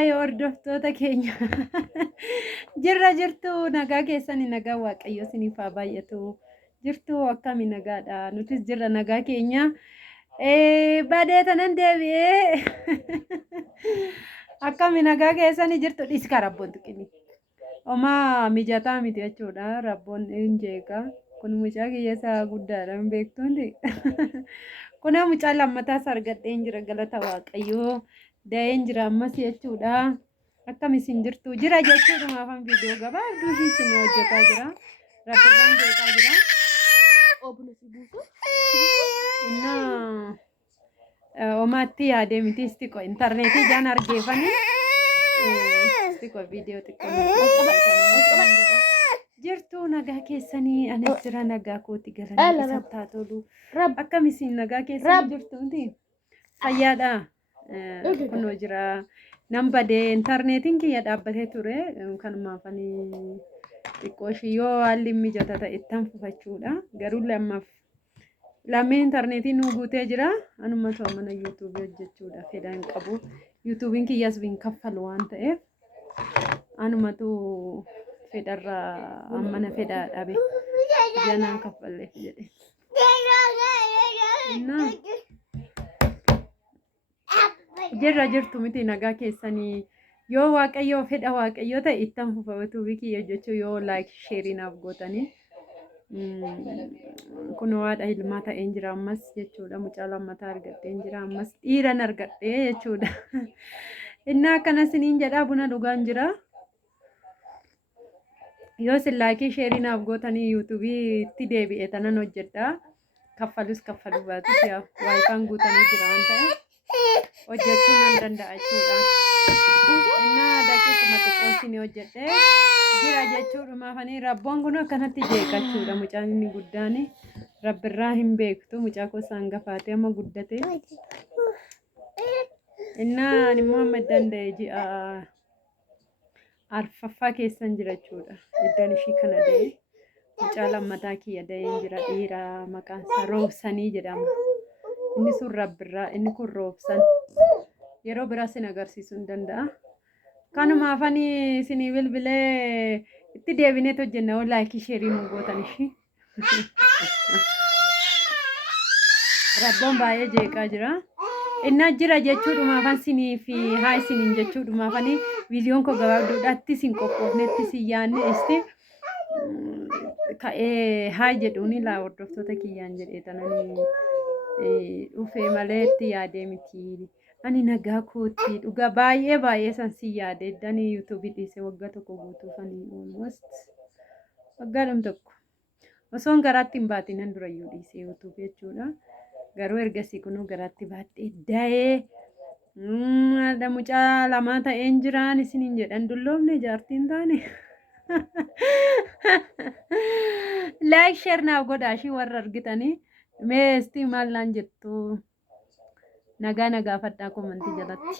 Haay hordoftoota keenya jirra jirtu nagaa keessanii nagaa waaqayyo isiniif haa baay'atu jirtu akkami nagaadha nutis jirra nagaa keenya badee tanan deebi'ee akkami nagaa keessanii jirtu dhiiska rabboon tuqini oma mijataa miti jechuudha rabboon injeeqa kun mucaa kiyyasaa guddaadha hin beektuundi kuna mucaa lammataa sargadheen jira galata waaqayyoo daa'een jira ammas jechuudha akkam isin jirtu jira jechuudha maafan viidiyoo gabaabduu fi isin hojjetaa jira rabbirraan jeeqaa jira obbo Sibuusu inna omaatti yaadee miti istiqo intarneetii jaan argeeffanii istiqo viidiyoo xiqqoo jirtu nagaa keessanii anis jira nagaa kooti galanii isattaa tolu akkam isin nagaa keessanii jirtuuti fayyaadha kunoo jira nambadee intarneetiin kiyya dhaabbatee ture kanumaafanii xiqqooshii yoo haalli mijata ta'e ittan fufachuudha garuu lammiin intarneetiin nu guutee jira anuma ta'u mana yuutuubii hojjechuudha fedha hin qabu yuutuubiin kiyyas bin kaffalu waan ta'eef anumatu fedharraa ammana fedhaa dhabe janaan kaffalleef jedhe jirra jirtu miti nagaa keessanii yoo waaqayyoo fedha waaqayyoo ta'e ittan fufa yuutuubii kiyya hojjechuu yoo laayik sheerii naaf gootanii kun waadha ilmaa ta'een jira ammas jechuudha mucaa lammataa argadheen jira ammas dhiiran argadhee jechuudha innaa akkana siniin jedhaa buna dhugaan jira yoo sin laayikii sheerii naaf gootanii yuutuubii itti deebi'e tanan hojjedha kaffalus kaffaluu baatus yaa waayifaan guutanii jira waan ta'eef hojjechuu nan danda'a jechuudha. Innaa daqiiquma xiqqoo isin hojjedhee jira jechuudha fanii rabboon kun akkanatti jeeqachuudha mucaan inni guddaan rabbirraa hin beektu mucaa kosaan gafaatee amma guddate. Innaa immoo amma danda'e ji'a arfaffaa keessan jira jechuudha. Iddoon ishii kana da'e mucaa lammataa kiyya da'een jira dhiira maqaan isaa Roobsanii jedhama. Inni sun rabbirraa inni kun roobsan yeroo biraa sin agarsiisuu hin danda'a. Kanumaafanii isinii bilbilee itti deebinee hojjenna oo laayikii sheerii nu gootan ishii. Rabboon baay'ee jeeqaa jira. Innaa jira jechuudhumaafan sinii fi haa isiniin jechuudhumaafanii viidiyoon koo gabaabduudhaatti sin qophoofnetti sin yaanne isti ka'ee haa jedhuuni laa hordoftoota kiyyaan jedhee tananii dhufee malee itti yaadee miti ani nagaa kooti dhugaa baay'ee san si yaade danii yuutuubii dhiisee waggaa tokko guutuufanii almost waggaadhum tokko osoon garaatti hin baatinan durayyuu dhiisee yuutuubii jechuudha garuu ergasii kunuu garaatti baadhee da'ee mucaa lamaa ta'een jiraan isiniin jedhan dulloomne jaartiin taane laayik sheer naaf godhaashii warra argitanii meesti maal naan jettu nagaa fadhaa komantii jalatti